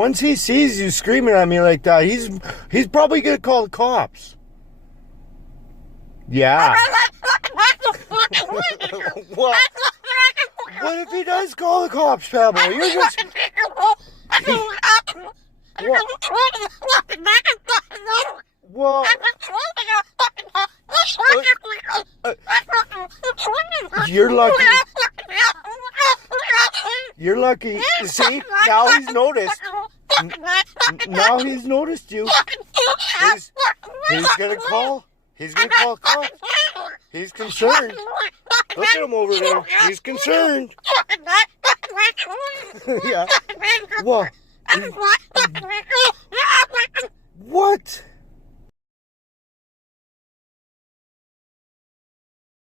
once he sees you screaming at me like that, he's probably gonna call the cops. Yeah. What? What if he does call the cops, Pebble? You're just... What? Well... You're lucky. You're lucky. See? Now he's noticed. Now he's noticed you. He's gonna call. He's gonna call cops. He's concerned. Look at him over there. He's concerned. Yeah. What? What?